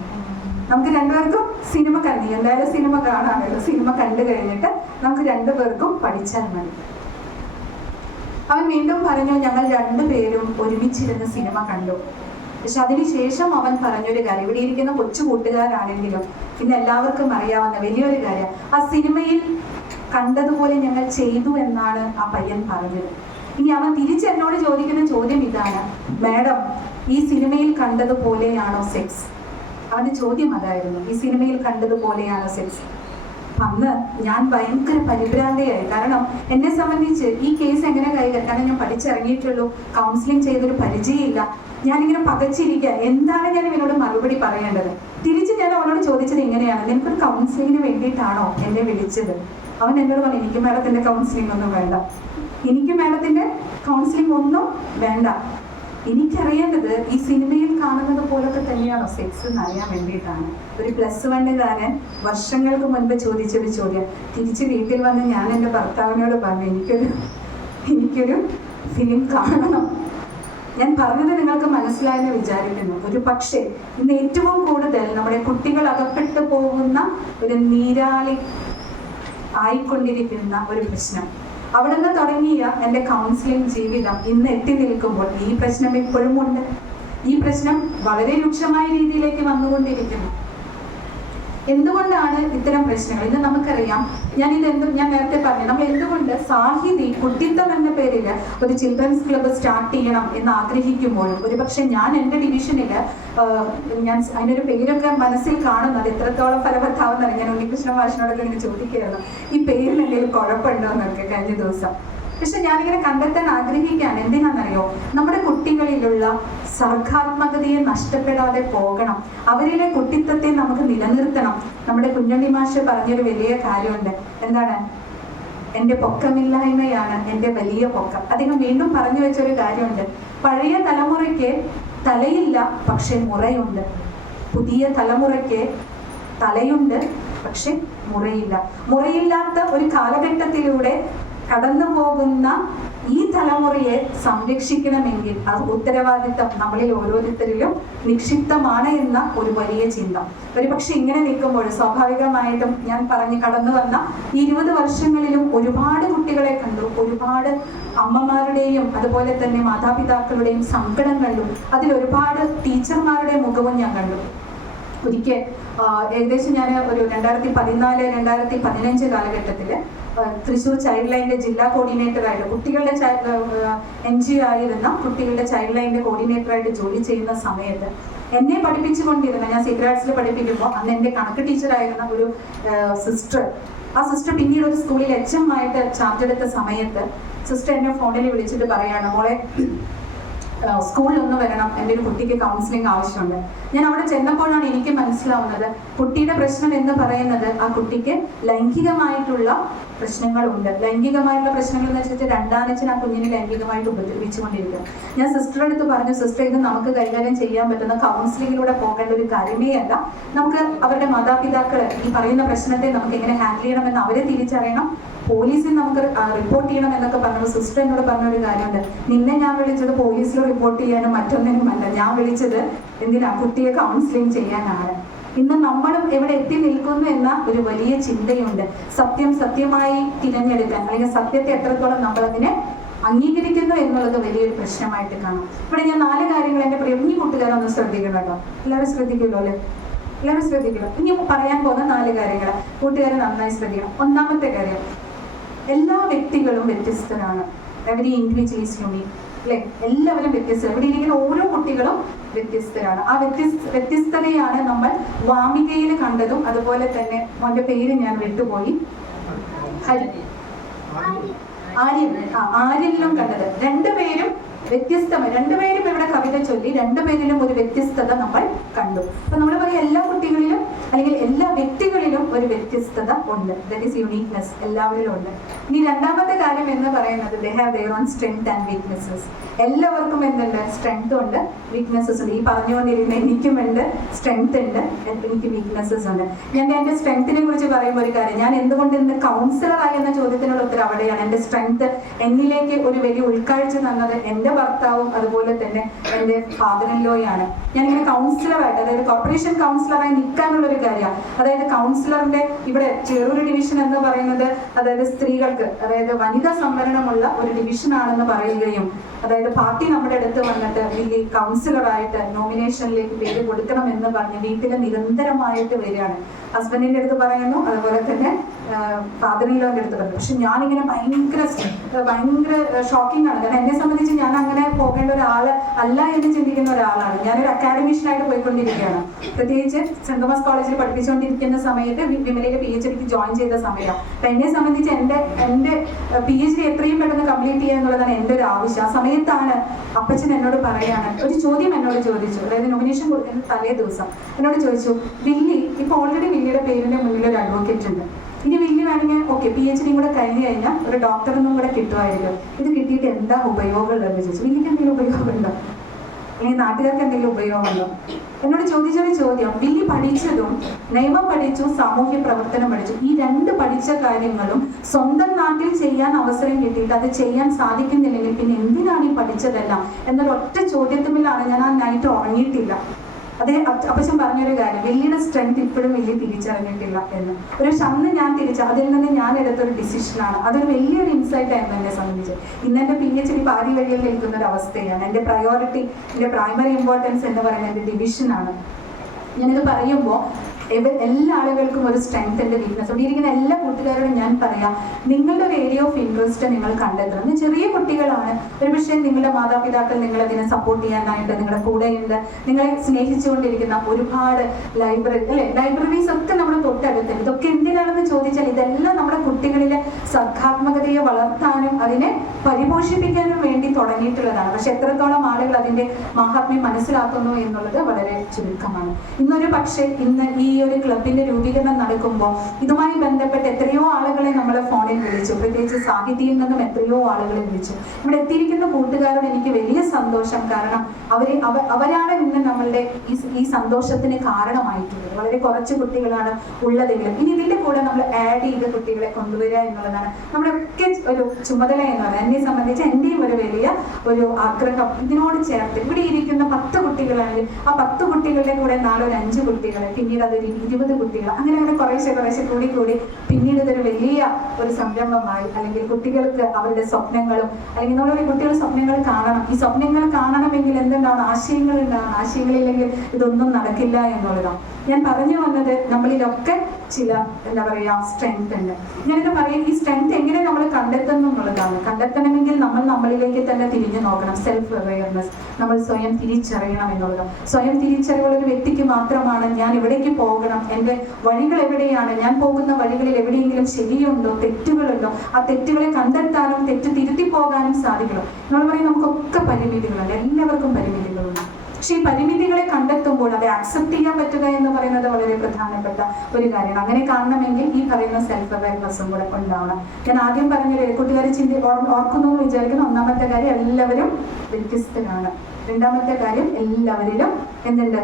[SPEAKER 1] നമുക്ക് രണ്ടുപേർക്കും സിനിമ കണ്ടി എന്തായാലും സിനിമ കാണാമല്ലോ സിനിമ കണ്ടു കഴിഞ്ഞിട്ട് നമുക്ക് രണ്ടുപേർക്കും പഠിച്ചാൽ മതി. അവൻ വീണ്ടും പറഞ്ഞു ഞങ്ങൾ രണ്ടുപേരും ഒരുമിച്ചിരുന്ന് സിനിമ കണ്ടു. പക്ഷെ അതിനുശേഷം അവൻ പറഞ്ഞൊരു കാര്യം. ഇവിടെ ഇരിക്കുന്ന കൊച്ചു കൂട്ടുകാരാണെങ്കിലും ഇന്ന് എല്ലാവർക്കും അറിയാവുന്ന വലിയൊരു കാര്യം. ആ സിനിമയിൽ കണ്ടതുപോലെ ഞങ്ങൾ ചെയ്തു എന്നാണ് ആ പയ്യൻ പറഞ്ഞത്. ഇനി അവൻ തിരിച്ച് എന്നോട് ചോദിക്കുന്ന ചോദ്യം ഇതാണ്. മാഡം ഈ സിനിമയിൽ കണ്ടതുപോലെയാണോ സെക്സ്? അവന്റെ ചോദ്യം അതായിരുന്നു. ഈ സിനിമയിൽ കണ്ടതുപോലെയാണോ സെക്സ്? അന്ന് ഞാൻ ഭയങ്കര പരിഭ്രാന്തയായി. കാരണം എന്നെ സംബന്ധിച്ച് ഈ കേസ് എങ്ങനെ കൈകാര്യം കാരണം ഞാൻ പഠിച്ചിറങ്ങിയിട്ടുള്ളൂ. കൗൺസിലിംഗ് ചെയ്തൊരു പരിചയമില്ല. ഞാനിങ്ങനെ പകച്ചിരിക്കുക എന്താണ് ഞാൻ ഇവനോട് മറുപടി പറയേണ്ടത്? തിരിച്ച് ഞാൻ അവനോട് ചോദിച്ചത് ഇങ്ങനെയാണ്. നിനക്കൊരു കൗൺസിലിങ്ങിന് വേണ്ടിയിട്ടാണോ എന്നെ വിളിച്ചത്? അവൻ എന്നോട് പറഞ്ഞു എനിക്ക് മാഡത്തിന്റെ കൗൺസിലിംഗ് ഒന്നും വേണ്ട. എനിക്ക് മാഡത്തിന്റെ കൗൺസിലിംഗ് ഒന്നും വേണ്ട. എനിക്കറിയേണ്ടത് ഈ സിനിമയിൽ കാണുന്നത് പോലൊക്കെ തന്നെയാണോ? സെക്സ് എന്ന് അറിയാൻ വേണ്ടിയിട്ടാണ്. ഒരു പ്ലസ് വണ്ണുകാരൻ വർഷങ്ങൾക്ക് മുൻപ് ചോദിച്ചൊരു ചോദ്യം. തിരിച്ച് വീട്ടിൽ വന്ന് ഞാൻ എന്റെ ഭർത്താവിനോട് പറഞ്ഞു എനിക്കൊരു എനിക്കൊരു ഫിലിം കാണണം. ഞാൻ പറഞ്ഞത് നിങ്ങൾക്ക് മനസ്സിലായെന്ന് വിചാരിക്കുന്നു. ഒരു പക്ഷേ ഇന്ന് ഏറ്റവും കൂടുതൽ നമ്മുടെ കുട്ടികൾ അകപ്പെട്ടു പോകുന്ന ഒരു നീരാളി ആയിക്കൊണ്ടിരിക്കുന്ന ഒരു പ്രശ്നം. അവിടുന്ന് തുടങ്ങിയ എന്റെ കൗൺസിലിംഗ് ജീവിതം ഇന്ന് എത്തി നിൽക്കുമ്പോൾ ഈ പ്രശ്നം ഇപ്പോഴും ഉണ്ട്. ഈ പ്രശ്നം വളരെ രൂക്ഷമായ രീതിയിലേക്ക് വന്നുകൊണ്ടിരിക്കുന്നു. എന്തുകൊണ്ടാണ് ഇത്തരം പ്രശ്നങ്ങൾ? ഇന്ന് നമുക്കറിയാം ഞാൻ ഇത് ഞാൻ നേരത്തെ പറഞ്ഞു നമ്മൾ എന്തുകൊണ്ട് സാഹിതി കുട്ടിത്തം എന്ന പേരിൽ ഒരു ചിൽഡ്രൻസ് ക്ലബ്ബ് സ്റ്റാർട്ട് ചെയ്യണം എന്ന് ആഗ്രഹിക്കുമ്പോഴും ഒരുപക്ഷെ ഞാൻ എന്റെ ഡിവിഷനിൽ ഞാൻ അതിനൊരു പേരൊക്കെ മനസ്സിൽ കാണുന്നത് എത്രത്തോളം ഫലവത്താവുന്നതാണ് ഞാൻ ഉണ്ണികൃഷ്ണ ഭാഷനോടൊക്കെ ഇങ്ങനെ ചോദിക്കുകയായിരുന്നു. ഈ പേരിൽ എന്തെങ്കിലും കുഴപ്പമുണ്ടോ എന്നൊക്കെ കഴിഞ്ഞ ദിവസം. പക്ഷെ ഞാനിങ്ങനെ കണ്ടെത്താൻ ആഗ്രഹിക്കുകയാണ്. എന്തിനാണെന്നറിയോ? നമ്മുടെ കുട്ടികളിലുള്ള സർഗാത്മകതയെ നഷ്ടപ്പെടാതെ പോകണം. അവരിലെ കുട്ടിത്വത്തെ നമുക്ക് നിലനിർത്തണം. നമ്മുടെ കുഞ്ഞുണ്ണി മാഷ് പറഞ്ഞൊരു വലിയ കാര്യമുണ്ട്. എന്താണ്? എന്റെ പൊക്കമില്ലായ്മയാണ് എന്റെ വലിയ പൊക്കം. അദ്ദേഹം വീണ്ടും പറഞ്ഞു വെച്ചൊരു കാര്യമുണ്ട്. പഴയ തലമുറയ്ക്ക് തലയില്ല പക്ഷെ മുറയുണ്ട്. പുതിയ തലമുറയ്ക്ക് തലയുണ്ട് പക്ഷെ മുറയില്ല. മുറയില്ലാത്ത ഒരു കാലഘട്ടത്തിലൂടെ കടന്നു പോകുന്ന ഈ തലമുറയെ സംരക്ഷിക്കണമെങ്കിൽ അത് ഉത്തരവാദിത്തം നമ്മളിൽ ഓരോരുത്തരിലും നിക്ഷിപ്തമാണ് എന്ന ഒരു വലിയ ചിന്ത. ഒരുപക്ഷെ ഇങ്ങനെ നിൽക്കുമ്പോൾ സ്വാഭാവികമായിട്ടും ഞാൻ പറഞ്ഞു കടന്നു വന്ന ഈ ഇരുപത് വർഷങ്ങളിലും ഒരുപാട് കുട്ടികളെ കണ്ടു. ഒരുപാട് അമ്മമാരുടെയും അതുപോലെ തന്നെ മാതാപിതാക്കളുടെയും സങ്കടം കണ്ടു. അതിൽ ഒരുപാട് ടീച്ചർമാരുടെ മുഖവും ഞാൻ കണ്ടു. ഒരിക്കൽ ഏകദേശം ഞാൻ ഒരു രണ്ടായിരത്തി പതിനാല് രണ്ടായിരത്തി പതിനഞ്ച് കാലഘട്ടത്തിൽ തൃശ്ശൂർ ചൈൽഡ് ലൈനിന്റെ ജില്ലാ കോർഡിനേറ്റർ ആയിട്ട് കുട്ടികളുടെ എൻ ജി ഒ ആയിരുന്ന കുട്ടികളുടെ ചൈൽഡ് ലൈനിന്റെ കോർഡിനേറ്ററായിട്ട് ജോലി ചെയ്യുന്ന സമയത്ത് എന്നെ പഠിപ്പിച്ചുകൊണ്ടിരുന്ന ഞാൻ സീക്രട്സിൽ പഠിപ്പിക്കുമ്പോൾ അന്ന് എന്റെ കണക്ക് ടീച്ചറായിരുന്ന ഒരു സിസ്റ്റർ ആ സിസ്റ്റർ പിന്നീട് ഒരു സ്കൂളിൽ എച്ച് എം ആയിട്ട് ചാർജ് എടുത്ത സമയത്ത് സിസ്റ്റർ എന്നെ ഫോണിൽ വിളിച്ചിട്ട് പറയാണ് മോളെ സ്കൂളിൽ ഒന്ന് വരണം. എന്റെ ഒരു കുട്ടിക്ക് കൗൺസിലിംഗ് ആവശ്യമുണ്ട്. ഞാൻ അവിടെ ചെന്നപ്പോഴാണ് എനിക്ക് മനസ്സിലാവുന്നത് കുട്ടിയുടെ പ്രശ്നം എന്ന് പറയുന്നത് ആ കുട്ടിക്ക് ലൈംഗികമായിട്ടുള്ള പ്രശ്നങ്ങളുണ്ട്. ലൈംഗികമായിട്ടുള്ള പ്രശ്നങ്ങൾ എന്ന് വെച്ചാൽ രണ്ടാനച്ഛൻ ആ കുഞ്ഞിനെ ലൈംഗികമായിട്ട് ഉപദ്രവിച്ചുകൊണ്ടിരിക്കുക. ഞാൻ സിസ്റ്ററുടെ അടുത്ത് പറഞ്ഞു സിസ്റ്റർ ഇത് നമുക്ക് കൈകാര്യം ചെയ്യാൻ പറ്റുന്ന കൗൺസിലിങ്ങിലൂടെ പോകേണ്ട ഒരു കാര്യമേ അല്ല. നമുക്ക് അവരുടെ മാതാപിതാക്കൾ ഈ പറയുന്ന പ്രശ്നത്തെ നമുക്ക് എങ്ങനെ ഹാൻഡിൽ ചെയ്യണം എന്ന് അവരെ തിരിച്ചറിയണം. പോലീസിൽ നമുക്ക് റിപ്പോർട്ട് ചെയ്യണം എന്നൊക്കെ പറഞ്ഞു സിസ്റ്റർ എന്നോട് പറഞ്ഞ ഒരു കാര്യമുണ്ട്. നിന്നെ ഞാൻ വിളിച്ചത് പോലീസിൽ റിപ്പോർട്ട് ചെയ്യാനും മറ്റൊന്നിനുമല്ല. ഞാൻ വിളിച്ചത് എന്തിനാ? കുട്ടിയെ കൗൺസിലിംഗ് ചെയ്യാനാണ്. ഇന്ന് നമ്മളും എവിടെ എത്തി നിൽക്കുന്നു എന്ന ഒരു വലിയ ചിന്തയുണ്ട്. സത്യം സത്യമായി തിരഞ്ഞെടുക്കാൻ അല്ലെങ്കിൽ സത്യത്തെ എത്രത്തോളം നമ്മൾ അതിനെ അംഗീകരിക്കുന്നു എന്നുള്ളത് വലിയൊരു പ്രശ്നമായിട്ട് കാണാം. ഇവിടെ ഞാൻ നാല് കാര്യങ്ങൾ എന്റെ പ്രിയ കുഞ്ഞു കൂട്ടുകാരൊന്ന് ശ്രദ്ധിക്കണം കേട്ടോ എല്ലാവരും ശ്രദ്ധിക്കുമല്ലോ അല്ലേ? എല്ലാവരും ശ്രദ്ധിക്കണം. ഇനി പറയാൻ പോകുന്ന നാല് കാര്യങ്ങൾ. കൂട്ടുകാരെ നന്നായി ശ്രദ്ധിക്കണം. ഒന്നാമത്തെ കാര്യം എല്ലാ വ്യക്തികളും വ്യത്യസ്തരാണ്. എവരി ഇൻഡിവിജ്വൽ ഈസ് യൂണിക് അല്ലെ എല്ലാവരും വ്യത്യസ്ത ഇവിടെ ഇരിക്കുന്ന ഓരോ കുട്ടികളും വ്യത്യസ്തരാണ്. ആ വ്യത്യസ്ത വ്യത്യസ്തതയാണ് നമ്മൾ വാമികയിൽ കണ്ടതും അതുപോലെ തന്നെ മോന്റെ പേര് ഞാൻ വിട്ടുപോയി. ഹരി. ആര്യൻ. ആ ആര്യനിലും കണ്ടത്. രണ്ടുപേരും വ്യത്യസ്തമായി രണ്ടുപേരും ഇവിടെ കവിത ചൊല്ലി രണ്ടുപേരിലും ഒരു വ്യത്യസ്തത നമ്മൾ കണ്ടു. അപ്പൊ നമ്മൾ പറയും എല്ലാ കുട്ടികളിലും അല്ലെങ്കിൽ എല്ലാ ഒരു വ്യത്യസ്തത ഉണ്ട്. ദറ്റ് ഈസ് യുണീക്നെസ് എല്ലാവരിലും ഉണ്ട് ഇനി രണ്ടാമത്തെ കാര്യം എന്ന് പറയുന്നത് they have their own strength and weaknesses എല്ലാവർക്കും എന്തുണ്ട്? സ്ട്രെങ്ത് ഉണ്ട്. വീക്ക്നെസ്സസ് ഉണ്ട്. ഈ പറഞ്ഞുകൊണ്ടിരുന്ന എനിക്കും ഉണ്ട്. സ്ട്രെങ്ത് ഉണ്ട്. എനിക്ക് വീക്ക്നെസ്സസ് ഉണ്ട്. ഞാൻ എന്റെ സ്ട്രെങ്ത്തിനെ കുറിച്ച് പറയുമ്പോൾ ഒരു കാര്യം. ഞാൻ എന്തുകൊണ്ട് ഇന്ന് കൗൺസിലറായി എന്ന ചോദ്യത്തിനുള്ള ഉത്തരം അവിടെയാണ്. എന്റെ സ്ട്രെങ്ത് എന്നിലേക്ക് ഒരു വലിയ ഉൾക്കാഴ്ച തന്നത് എന്റെ ഭർത്താവും അതുപോലെ തന്നെ എന്റെ ഫാദറിൻലോയാണ് ഞാനിങ്ങനെ കൗൺസിലറായിട്ട് അതായത് കോർപ്പറേഷൻ കൗൺസിലറായി നിൽക്കാനുള്ള ഒരു കാര്യമാണ്. അതായത് കൗൺസിലറിന്റെ ഇവിടെ ചെറൂര് ഡിവിഷൻ എന്ന് പറയുന്നത് അതായത് സ്ത്രീകൾക്ക് അതായത് വനിതാ സംവരണമുള്ള ഒരു ഡിവിഷൻ ആണെന്ന് പറയുകയും അതായത് പാർട്ടി നമ്മുടെ അടുത്ത് വന്നിട്ട് വലിയ കൗൺസിലറായിട്ട് നോമിനേഷനിലേക്ക് പേര് കൊടുക്കണം എന്ന് പറഞ്ഞ് വീട്ടിൽ നിരന്തരമായിട്ട് വരികയാണ്. ഹസ്ബൻഡിന്റെ അടുത്ത് പറയുന്നു അതുപോലെ തന്നെ ഫാദറിൻലോന്റെ അടുത്ത് പറഞ്ഞു പക്ഷെ ഞാനിങ്ങനെ ഭയങ്കര ഭയങ്കര ഷോക്കിംഗ് ആണ്. കാരണം എന്നെ സംബന്ധിച്ച് ഞാൻ അങ്ങനെ പോകേണ്ട ഒരാൾ അല്ല എന്ന് ചിന്തിക്കുന്ന ഒരാളാണ്. ഞാനൊരു അക്കാഡമിഷ്യനായിട്ട് പോയിക്കൊണ്ടിരിക്കുകയാണ്. പ്രത്യേകിച്ച് സെന്റ് തോമസ് കോളേജിൽ പഠിപ്പിച്ചുകൊണ്ടിരിക്കുന്ന സമയത്ത് വിമലയിലെ പി എച്ച് ഡിക്ക് ജോയിൻ ചെയ്ത സമയം അപ്പൊ എന്നെ സംബന്ധിച്ച് എന്റെ എന്റെ പി എച്ച് ഡി എത്രയും പെട്ടെന്ന് കംപ്ലീറ്റ് ചെയ്യുക എന്നുള്ളതാണ് എന്റെ ഒരു ആവശ്യം. ആ സമയത്താണ് അപ്പച്ചൻ എന്നോട് പറയാണ് ഒരു ചോദ്യം എന്നോട് ചോദിച്ചു. അതായത് നോമിനേഷൻ കൊടുക്കുന്ന തലേ ദിവസം എന്നോട് ചോദിച്ചു വില്ലി ഇപ്പൊ ഓൾറെഡി വില്ലിയുടെ പേരിന്റെ മുന്നിൽ ഒരു അഡ്വക്കേറ്റ് ഉണ്ട്. വേണമെങ്കിൽ ഓക്കെ പി എച്ച് ഡി കൂടെ കഴിഞ്ഞ് കഴിഞ്ഞാൽ ഒരു ഡോക്ടറൊന്നും കൂടെ കിട്ടുമായിരിക്കും ഇത് കിട്ടിയിട്ട് എന്താ ഉപയോഗമുള്ളതെന്ന് ചോദിച്ചു. വില്ലിക്ക് എന്തെങ്കിലും ഉപയോഗമുണ്ടോ? ഇനി നാട്ടുകാർക്ക് എന്തെങ്കിലും ഉപയോഗമുണ്ടോ? എന്നോട് ചോദിച്ചൊരു ചോദ്യം. വില്ലി പഠിച്ചതും നിയമം പഠിച്ചു സാമൂഹ്യ പ്രവർത്തനം പഠിച്ചു. ഈ രണ്ട് പഠിച്ച കാര്യങ്ങളും സ്വന്തം നാട്ടിൽ ചെയ്യാൻ അവസരം കിട്ടിയിട്ട് അത് ചെയ്യാൻ സാധിക്കുന്നില്ലെങ്കിൽ പിന്നെ എന്തിനാണ് ഈ പഠിച്ചതെല്ലാം? എന്നൊരൊറ്റ ചോദ്യത്തിലാണ് ഞാൻ ആ നൈറ്റ് ഉറങ്ങിയിട്ടില്ല. അപ്പ- അപ്പച്ചൻ പറഞ്ഞൊരു കാര്യം. വലിയുടെ സ്ട്രെങ്ത് ഇപ്പോഴും വലിയ തിരിച്ചറിഞ്ഞിട്ടില്ല എന്ന്. ഒരു അന്ന് ഞാൻ തിരിച്ച അതിൽ നിന്ന് ഞാൻ എടുത്തൊരു ഡിസിഷനാണ് അതൊരു വലിയൊരു ഇൻസൈറ്റ് ആയിരുന്നു എന്നെ സംബന്ധിച്ച്. ഇന്ന് എന്റെ പി എച്ച് ഡി പാതി വഴിയിൽ നിൽക്കുന്ന ഒരു അവസ്ഥയാണ്. എന്റെ പ്രയോറിറ്റി എന്റെ പ്രൈമറി ഇമ്പോർട്ടൻസ് എന്ന് പറയുന്നത് എന്റെ ഡിവിഷനാണ് ഞാനിത് പറയുമ്പോൾ എല്ലാ ആളുകൾക്കും ഒരു സ്ട്രെങ്ത് ഉണ്ട് വീക്ക്നെസ് ഇവിടെ ഇരിക്കുന്ന എല്ലാ കൂട്ടുകാരോടും ഞാൻ പറയാം നിങ്ങളുടെ ഏരിയ ഓഫ് ഇൻട്രസ്റ്റ് നിങ്ങൾ കണ്ടെത്തണം. ചെറിയ കുട്ടികളാണ്. ഒരു ഒരുപക്ഷെ നിങ്ങളുടെ മാതാപിതാക്കൾ നിങ്ങളെ ഇതിനെ സപ്പോർട്ട് ചെയ്യാനായിട്ട് നിങ്ങളുടെ കൂടെയുണ്ട്. നിങ്ങളെ സ്നേഹിച്ചുകൊണ്ടിരിക്കുന്ന ഒരുപാട് ലൈബ്രറി അല്ലെ? ലൈബ്രറീസ് ഒക്കെ നമ്മുടെ തൊട്ടടുത്ത്. ഇതൊക്കെ എന്തിനാണെന്ന് ചോദിച്ചാൽ ഇതെല്ലാം നമ്മുടെ കുട്ടികളിലെ സർഗാത്മകതയെ വളർത്താനും അതിനെ പരിപോഷിപ്പിക്കാനും വേണ്ടി തുടങ്ങിയിട്ടുള്ളതാണ്. പക്ഷെ എത്രത്തോളം ആളുകൾ അതിന്റെ മാഹാത്മ്യം മനസ്സിലാക്കുന്നു എന്നുള്ളത് വളരെ ചുരുക്കമാണ്. ഇന്നൊരു പക്ഷേ ഇന്ന് ഈ ഒരു ക്ലബിന്റെ രൂപീകരണം നടക്കുമ്പോൾ ഇതുമായി ബന്ധപ്പെട്ട് എത്രയോ ആളുകളെ നമ്മൾ ഫോണിൽ വിളിച്ചു. പ്രത്യേകിച്ച് സാഹിത്യയിൽ നിന്നും എത്രയോ ആളുകളെ വിളിച്ചു. ഇവിടെ എത്തിയിരിക്കുന്ന കൂട്ടുകാരോട് എനിക്ക് വലിയ സന്തോഷം. കാരണം അവരെ അവ- അവരാണ് ഇന്ന് നമ്മളുടെ ഈ ഈ സന്തോഷത്തിന് കാരണമായിട്ടുള്ളത്. വളരെ കുറച്ച് കുട്ടികളാണ് ഉള്ളതെങ്കിലും ഇനി ഇതിന്റെ കൂടെ നമ്മൾ ആഡ് ചെയ്ത കുട്ടികളെ കൊണ്ടുവരിക എന്നുള്ളതാണ്. നമ്മുടെ ഒക്കെ ഒരു ചുമതല എന്ന് പറയുന്നത് എന്നെ സംബന്ധിച്ച് എന്റെയും ഒരു വലിയ ഒരു ആഗ്രഹം ഇതിനോട് ചേർത്ത് ഇവിടെ ഇരിക്കുന്ന പത്ത് കുട്ടികളാണെങ്കിൽ ആ പത്ത് കുട്ടികളുടെ കൂടെ നാളെ ഒരു അഞ്ച് കുട്ടികൾ പിന്നീട് അതൊരു ഇരുപത് കുട്ടികൾ അങ്ങനെ അങ്ങനെ കുറേശ്ശെ കുറേശ്ശെ കൂടി കൂടി പിന്നീട് ഇതൊരു വലിയ ഒരു സംരംഭമായി അല്ലെങ്കിൽ കുട്ടികൾക്ക് അവരുടെ സ്വപ്നങ്ങളും അല്ലെങ്കിൽ നമ്മുടെ കുട്ടികൾ സ്വപ്നങ്ങൾ കാണണം. ഈ സ്വപ്നങ്ങൾ കാണണമെങ്കിൽ എന്തുണ്ടാവണം ആശയങ്ങൾ ഉണ്ടാവണം ആശയങ്ങളില്ലെങ്കിൽ ഇതൊന്നും നടക്കില്ല എന്നുള്ളതാണ്. ഞാൻ പറഞ്ഞു വന്നത് നമ്മളിലൊക്കെ ചില എന്താ പറയാ സ്ട്രെങ്ത് ഉണ്ട്. ഞാനിത് പറയും ഈ സ്ട്രെങ്ത് എങ്ങനെ നമ്മൾ കണ്ടെത്തുന്നു എന്നുള്ളതാണ്. കണ്ടെത്തണമെങ്കിൽ നമ്മൾ നമ്മളിലേക്ക് തന്നെ തിരിഞ്ഞു നോക്കണം. സെൽഫ് അവയർനെസ് നമ്മൾ സ്വയം തിരിച്ചറിയണം എന്നുള്ളത്. സ്വയം തിരിച്ചറിവുള്ള ഒരു വ്യക്തിക്ക് മാത്രമാണ് ഞാൻ എവിടേക്ക് പോകണം. എന്റെ വഴികൾ എവിടെയാണ്? ഞാൻ പോകുന്ന വഴികളിൽ എവിടെയെങ്കിലും ശരിയുണ്ടോ? തെറ്റുകളുണ്ടോ? ആ തെറ്റുകളെ കണ്ടെത്താനും തെറ്റ് തിരുത്തി പോകാനും സാധിക്കണം. നമ്മൾ പറയും നമുക്കൊക്കെ പരിമിതികളുണ്ട്. എല്ലാവർക്കും പരിമിതികളുണ്ട്. പക്ഷേ ഈ പരിമിതികളെ കണ്ടെത്തുമ്പോൾ അത് അക്സെപ്റ്റ് ചെയ്യാൻ പറ്റുക എന്ന് പറയുന്നത് വളരെ പ്രധാനപ്പെട്ട ഒരു കാര്യമാണ്. അങ്ങനെ കാണണമെങ്കിൽ ഈ പറയുന്ന സെൽഫ് അവയർനെസ്സും കൂടെ ഉണ്ടാവണം. ഞാൻ ആദ്യം പറഞ്ഞ കൂട്ടുകാർ ചിന്തി ഓർക്കുന്നു എന്ന് വിചാരിക്കുന്ന. ഒന്നാമത്തെ കാര്യം എല്ലാവരും വ്യത്യസ്തരാണ്. രണ്ടാമത്തെ കാര്യം എല്ലാവരിലും എന്തുണ്ട്?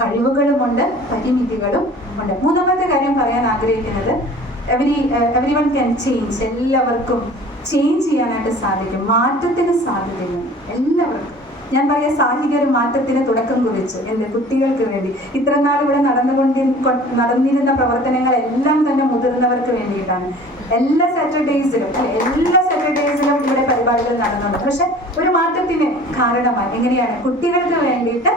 [SPEAKER 1] കഴിവുകളുമുണ്ട് പരിമിതികളും ഉണ്ട്. മൂന്നാമത്തെ കാര്യം പറയാൻ ആഗ്രഹിക്കുന്നത് every every one can change എല്ലാവർക്കും ചേഞ്ച് ചെയ്യാനായിട്ട് സാധിക്കും. മാറ്റത്തിന് സാധ്യതയുണ്ട് എല്ലാവർക്കും. ഞാൻ പറയാ സാഹിക ഒരു മാറ്റത്തിന് തുടക്കം കുറിച്ചു എന്റെ കുട്ടികൾക്ക് വേണ്ടി. ഇത്ര നാൾ ഇവിടെ നടന്നുകൊണ്ടി നടന്നിരുന്ന പ്രവർത്തനങ്ങൾ എല്ലാം തന്നെ മുതിർന്നവർക്ക് വേണ്ടിയിട്ടാണ്. എല്ലാ സാറ്റർഡേയ്സിലും എല്ലാ സാറ്റർഡേയ്സിലും ഇവിടെ പരിപാടികൾ നടന്നുണ്ട്. പക്ഷെ ഒരു മാറ്റത്തിന് കാരണമായി. എങ്ങനെയാണ്? കുട്ടികൾക്ക് വേണ്ടിയിട്ട്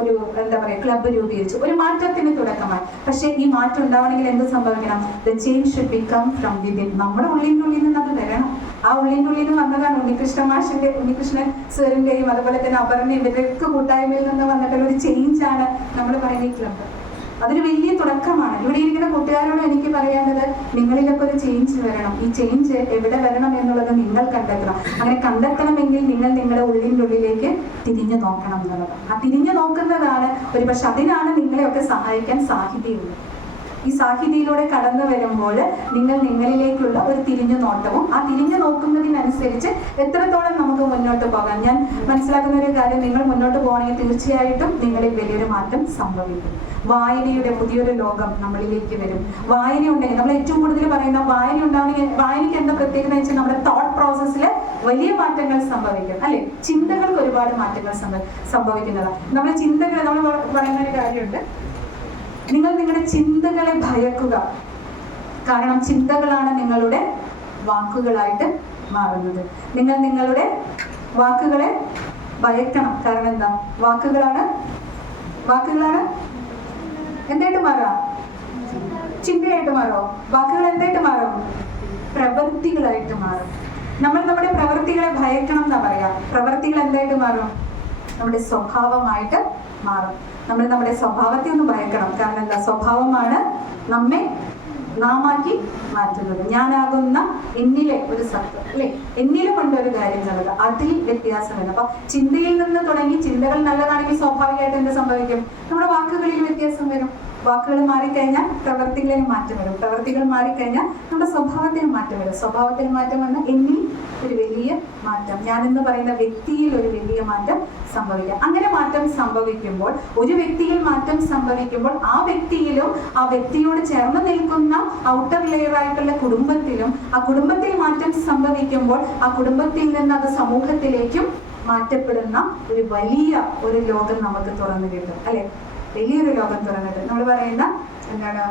[SPEAKER 1] ഒരു എന്താ പറയാ ക്ലബ്ബ് രൂപീകരിച്ചു. ഒരു മാറ്റത്തിന് തുടക്കമായി. പക്ഷെ ഈ മാറ്റം ഉണ്ടാവണമെങ്കിൽ എന്ത് സംഭവിക്കണം? The change should become from within നമ്മുടെ ഉള്ളിന്റെ ഉള്ളിൽ നിന്ന് അത് വരണം. ആ ഉള്ളിന്റെ ഉള്ളിൽ നിന്ന് വന്നതാണ് ഉണ്ണികൃഷ്ണ മാഷിന്റെ ഉണ്ണികൃഷ്ണൻ സാറിന്റെയും അതുപോലെ തന്നെ അപർണ ഇവരൊക്കെ കൂട്ടായ്മയിൽ നിന്ന് വന്നിട്ടുള്ള ഒരു ചേഞ്ച് ആണ് നമ്മൾ പറയുന്ന ഈ ക്ലബ്ബ് അതൊരു വലിയ തുടക്കമാണ്. ഇവിടെ ഇരിക്കുന്ന കൂട്ടുകാരോട് എനിക്ക് പറയേണ്ടത് നിങ്ങളിലൊക്കെ ഒരു ചേഞ്ച് വരണം. ഈ ചേഞ്ച് എവിടെ വരണം എന്നുള്ളത് നിങ്ങൾ കണ്ടെത്തണം. അങ്ങനെ കണ്ടെത്തണമെങ്കിൽ നിങ്ങൾ നിങ്ങളുടെ ഉള്ളിന്റെ ഉള്ളിലേക്ക് തിരിഞ്ഞു നോക്കണം എന്നുള്ളത്. ആ തിരിഞ്ഞു നോക്കുന്നതാണ് ഒരു പക്ഷെ അതിനാണ് നിങ്ങളെയൊക്കെ സഹായിക്കാൻ സാഹിത്യമുള്ളത് ഈ സാഹിതിയിലൂടെ കടന്നു വരുമ്പോൾ നിങ്ങൾ നിങ്ങളിലേക്കുള്ള ഒരു തിരിഞ്ഞു നോട്ടവും ആ തിരിഞ്ഞു നോക്കുന്നതിനനുസരിച്ച് എത്രത്തോളം നമുക്ക് മുന്നോട്ട് പോകാം. ഞാൻ മനസ്സിലാക്കുന്ന ഒരു കാര്യം നിങ്ങൾ മുന്നോട്ട് പോകണമെങ്കിൽ തീർച്ചയായിട്ടും നിങ്ങളിൽ വലിയൊരു മാറ്റം സംഭവിക്കും. വായനയുടെ പുതിയൊരു ലോകം നമ്മളിലേക്ക് വരും. വായന ഉണ്ടെങ്കിൽ നമ്മൾ ഏറ്റവും കൂടുതൽ പറയുന്ന വായന ഉണ്ടാവണമെങ്കിൽ വായനയ്ക്ക് എന്താ പ്രത്യേകത വെച്ചാൽ നമ്മുടെ തോട്ട് പ്രോസസ്സിൽ വലിയ മാറ്റങ്ങൾ സംഭവിക്കും. അല്ലെ? ചിന്തകൾക്ക് ഒരുപാട് മാറ്റങ്ങൾ സംഭവ സംഭവിക്കുന്നതാണ് നമ്മുടെ ചിന്തകൾ നമ്മൾ പറയുന്ന ഒരു കാര്യമുണ്ട്. നിങ്ങൾ നിങ്ങളുടെ ചിന്തകളെ ഭയക്കുക. കാരണം ചിന്തകളാണ് നിങ്ങളുടെ വാക്കുകളായിട്ട് മാറുന്നത്. നിങ്ങൾ നിങ്ങളുടെ വാക്കുകളെ ഭയക്കണം. കാരണം എന്താ? വാക്കുകളാണ് വാക്കുകളാണ് എന്തായിട്ട് മാറാം? ചിന്തയായിട്ട് മാറോ വാക്കുകൾ എന്തായിട്ട് മാറും? പ്രവൃത്തികളായിട്ട് മാറും. നമ്മൾ നമ്മുടെ പ്രവൃത്തികളെ ഭയക്കണം എന്നാ പറയാ. പ്രവൃത്തികൾ എന്തായിട്ട് മാറും? നമ്മുടെ സ്വഭാവമായിട്ട് മാറും. നമ്മൾ നമ്മുടെ സ്വഭാവത്തെ ഒന്ന് ഭയക്കണം. കാരണം എന്താ? സ്വഭാവമാണ് നമ്മെ നാമാക്കി മാറ്റുന്നത്. ഞാനാകുന്ന എന്നിലെ ഒരു സത്യം അല്ലെ? എന്നിലെ കൊണ്ടൊരു കാര്യം എന്നുള്ളത് അതിൽ വ്യത്യാസമില്ല അപ്പൊ ചിന്തയിൽ നിന്ന് തുടങ്ങി ചിന്തകൾ നല്ലതാണെങ്കിൽ സ്വാഭാവികമായിട്ട് എന്ത് സംഭവിക്കും? നമ്മുടെ വാക്കുകളിൽ വ്യത്യാസം വരും. വാക്കുകൾ മാറിക്കഴിഞ്ഞാൽ പ്രവൃത്തികളിൽ മാറ്റം വരും. പ്രവൃത്തികൾ മാറിക്കഴിഞ്ഞാൽ നമ്മുടെ സ്വഭാവത്തിന് മാറ്റം വരും. സ്വഭാവത്തിൽ മാറ്റം വന്ന എന്നിൽ ഒരു വലിയ മാറ്റം. ഞാൻ എന്ന് പറയുന്ന വ്യക്തിയിൽ ഒരു വലിയ മാറ്റം സംഭവിക്കുക അങ്ങനെ മാറ്റം സംഭവിക്കുമ്പോൾ ഒരു വ്യക്തിയിൽ മാറ്റം സംഭവിക്കുമ്പോൾ ആ വ്യക്തിയിലും ആ വ്യക്തിയോട് ചേർന്ന് നിൽക്കുന്ന ഔട്ടർ ലെയർ ആയിട്ടുള്ള കുടുംബത്തിലും ആ കുടുംബത്തിൽ മാറ്റം സംഭവിക്കുമ്പോൾ ആ കുടുംബത്തിൽ നിന്ന് അത് സമൂഹത്തിലേക്കും മാറ്റപ്പെടുന്ന ഒരു വലിയ ഒരു ലോകം നമുക്ക് തുറന്നു കിട്ടും. അല്ലെ? വലിയൊരു ലോകം തുറന്നിട്ട് നമ്മൾ പറയുന്ന എന്താണ്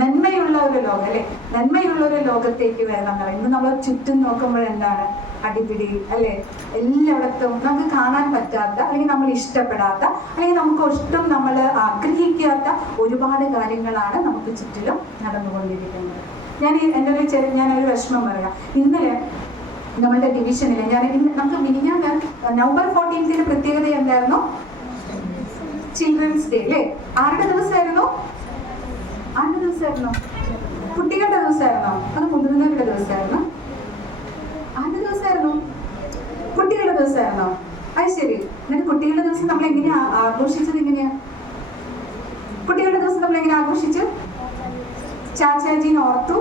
[SPEAKER 1] നന്മയുള്ള ഒരു ലോകം അല്ലെ? നന്മയുള്ള ഒരു ലോകത്തേക്ക് വരണം. ഇന്ന് നമ്മൾ ചുറ്റും നോക്കുമ്പോൾ എന്താണ്? അടിപിടി അല്ലെ? എല്ലായിടത്തും നമുക്ക് കാണാൻ പറ്റാത്ത അല്ലെങ്കിൽ നമ്മൾ ഇഷ്ടപ്പെടാത്ത അല്ലെങ്കിൽ നമുക്ക് ഒട്ടും നമ്മൾ ആഗ്രഹിക്കാത്ത ഒരുപാട് കാര്യങ്ങളാണ് നമുക്ക് ചുറ്റിലും നടന്നുകൊണ്ടിരിക്കുന്നത്. ഞാൻ എന്റെ ഒരു ചെറിയ ഞാനൊരു വിഷമം പറയാം. ഇന്നലെ നമ്മളുടെ ഡിവിഷനിൽ ഞാൻ നമുക്ക് മിനിഞ്ഞാൽ നവംബർ ഫോർട്ടീൻത്തിന് പ്രത്യേകത എന്തായിരുന്നു? ചിൽഡ്രൻസ് ഡേ അല്ലേ? ആരുടെ ദിവസമായിരുന്നു? ആരുടെ ദിവസമായിരുന്നു? കുട്ടികളുടെ ദിവസമായിരുന്നോ? അത് മുതിർന്നവരുടെ ദിവസമായിരുന്നു? ആരുടെ ദിവസമായിരുന്നു? കുട്ടികളുടെ ദിവസമായിരുന്നോ? അത് ശരി. എന്നിട്ട് കുട്ടികളുടെ ദിവസം നമ്മൾ എങ്ങനെയാ ആഘോഷിച്ചത് എങ്ങനെയാ കുട്ടികളുടെ ദിവസം നമ്മൾ എങ്ങനെ ആഘോഷിച്ചു? ചാച്ചാജിനെ ഓർത്തു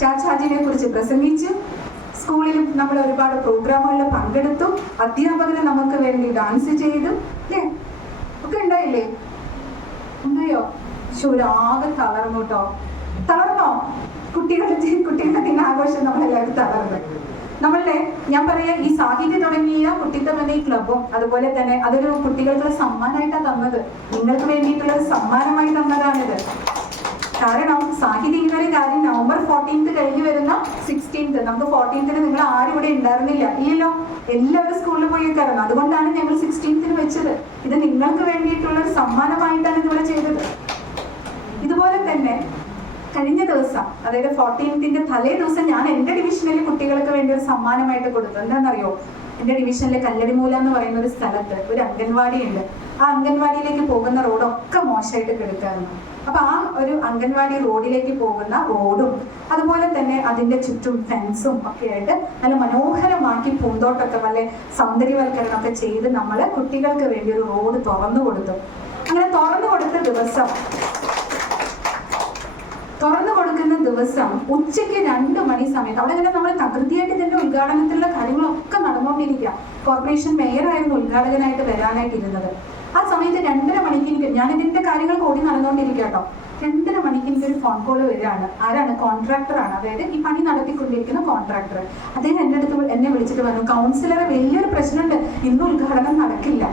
[SPEAKER 1] ചാച്ചാജിനെ കുറിച്ച് പ്രസംഗിച്ചു. സ്കൂളിൽ നമ്മൾ ഒരുപാട് പ്രോഗ്രാമുകളിൽ പങ്കെടുത്തു. അധ്യാപകർ നമുക്ക് വേണ്ടി ഡാൻസ് ചെയ്തു. ഉണ്ടായില്ലേ ഉണ്ടായോ ശൂരാകെ തളർന്നു കേട്ടോ. തളർന്നോ? കുട്ടികളുടെ കുട്ടികളുടെ ദിനാഘോഷം നമ്മളെല്ലാവരും തളർന്നു. നമ്മളുടെ ഞാൻ പറയാ ഈ സാഹിത്യം തുടങ്ങിയ കുട്ടിത്തം എന്ന ഈ ക്ലബും അതുപോലെ തന്നെ അതൊരു കുട്ടികൾക്കുള്ള സമ്മാനമായിട്ടാണ് തന്നത്. നിങ്ങൾക്ക് വേണ്ടിയിട്ടുള്ള സമ്മാനമായി തന്നതാണിത്. കാരണം സാഹിത്യ ഇങ്ങനെ കാര്യം നവംബർ ഫോർട്ടീൻത്ത് കഴിഞ്ഞ് വരുന്ന സിക്സ്റ്റീൻത്ത് നമുക്ക് ഫോർട്ടീൻത്തിന് നിങ്ങൾ ആരും ഇവിടെ ഉണ്ടായിരുന്നില്ല. ഇല്ലല്ലോ. എല്ലാവരും സ്കൂളിൽ പോയി കയറണം. അതുകൊണ്ടാണ് ഞങ്ങൾ സിക്സ്റ്റീൻത്തിന് വെച്ചത്. ഇത് നിങ്ങൾക്ക് വേണ്ടിയിട്ടുള്ള ഒരു സമ്മാനമായിട്ടാണ് ഇതിവിടെ ചെയ്തത്. ഇതുപോലെ തന്നെ കഴിഞ്ഞ ദിവസം അതായത് ഫോർട്ടീൻത്തിന്റെ തലേ ദിവസം ഞാൻ എന്റെ ഡിവിഷനിലെ കുട്ടികൾക്ക് വേണ്ടി ഒരു സമ്മാനമായിട്ട് കൊടുത്തു. എന്താണെന്നറിയോ? എന്റെ ഡിവിഷനിലെ കല്ലടിമൂല എന്ന് പറയുന്ന ഒരു സ്ഥലത്ത് ഒരു അംഗൻവാടി ഉണ്ട്. ആ അംഗൻവാടിയിലേക്ക് പോകുന്ന റോഡൊക്കെ മോശമായിട്ട് കിടക്കായിരുന്നു അപ്പൊ ആ ഒരു അംഗൻവാടി റോഡിലേക്ക് പോകുന്ന റോഡും അതുപോലെ തന്നെ അതിന്റെ ചുറ്റും ഫെൻസും ഒക്കെ ആയിട്ട് നല്ല മനോഹരമാക്കി പൂന്തോട്ടൊക്കെ നല്ല സൗന്ദര്യവൽക്കരണം ഒക്കെ ചെയ്ത് നമ്മൾ കുട്ടികൾക്ക് വേണ്ടി ഒരു റോഡ് തുറന്നു കൊടുത്തു. അങ്ങനെ തുറന്നു കൊടുത്ത ദിവസം തുറന്നു കൊടുക്കുന്ന ദിവസം ഉച്ചയ്ക്ക് രണ്ട് മണി സമയത്ത് അവിടെ ഇങ്ങനെ നമ്മൾ തകൃതിയായിട്ട് ഇതിന്റെ ഉദ്ഘാടനത്തിലുള്ള കാര്യങ്ങളൊക്കെ നടന്നുകൊണ്ടിരിക്കുക കോർപ്പറേഷൻ മേയറായിരുന്നു ഉദ്ഘാടകനായിട്ട് വരാനായിട്ട് ഇരുന്നത്. ആ സമയത്ത് രണ്ടര ഞാൻ ഇതിന്റെ കാര്യങ്ങൾ കൂടി നടന്നുകൊണ്ടിരിക്കട്ടോ കേട്ടോ രണ്ടര മണിക്ക് എനിക്ക് ഒരു ഫോൺ കോൾ വരികയാണ്. ആരാണ്? കോൺട്രാക്ടറാണ് അതായത് ഈ പണി നടത്തിക്കൊണ്ടിരിക്കുന്ന കോൺട്രാക്ടർ അദ്ദേഹം എന്റെ അടുത്ത് എന്നെ വിളിച്ചിട്ട് പറഞ്ഞു കൗൺസിലറെ വലിയൊരു പ്രശ്നമുണ്ട്. ഇന്ന് ഉദ്ഘാടനം നടക്കില്ല.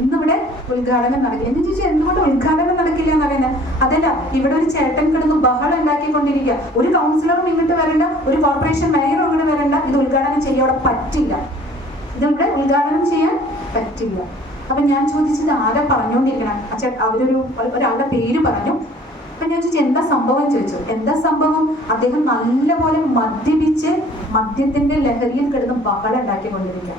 [SPEAKER 1] ഇന്നിവിടെ ഉദ്ഘാടനം നടക്കില്ല. എന്ന് ചോദിച്ചാൽ എന്തുകൊണ്ട് ഉദ്ഘാടനം നടക്കില്ല എന്ന് പറയുന്നത് അതല്ല ഇവിടെ ഒരു ചേട്ടൻ കിടന്ന് ബഹളം ഉണ്ടാക്കിക്കൊണ്ടിരിക്കുക. ഒരു കൗൺസിലറും ഇങ്ങോട്ട് വരണ്ട. ഒരു കോർപ്പറേഷൻ മേയറും ഇങ്ങോട്ട് വരണ്ട. ഇത് ഉദ്ഘാടനം ചെയ്യാൻ പറ്റില്ല. ഇതിവിടെ ഉദ്ഘാടനം ചെയ്യാൻ പറ്റില്ല. അപ്പൊ ഞാൻ ചോദിച്ചത് ആരാ പറഞ്ഞുകൊണ്ടിരിക്കണം? അച്ഛൻ അവരൊരു ഒരാളുടെ പേര് പറഞ്ഞു. അപ്പൊ ഞാൻ ചോദിച്ചു എന്താ സംഭവം ചോദിച്ചു. എന്താ സംഭവം? അദ്ദേഹം നല്ലപോലെ മദ്യപിച്ച് മദ്യത്തിന്റെ ലഹരിയിൽ കിടന്ന് ബഹളം ഉണ്ടാക്കിക്കൊണ്ടിരിക്കുക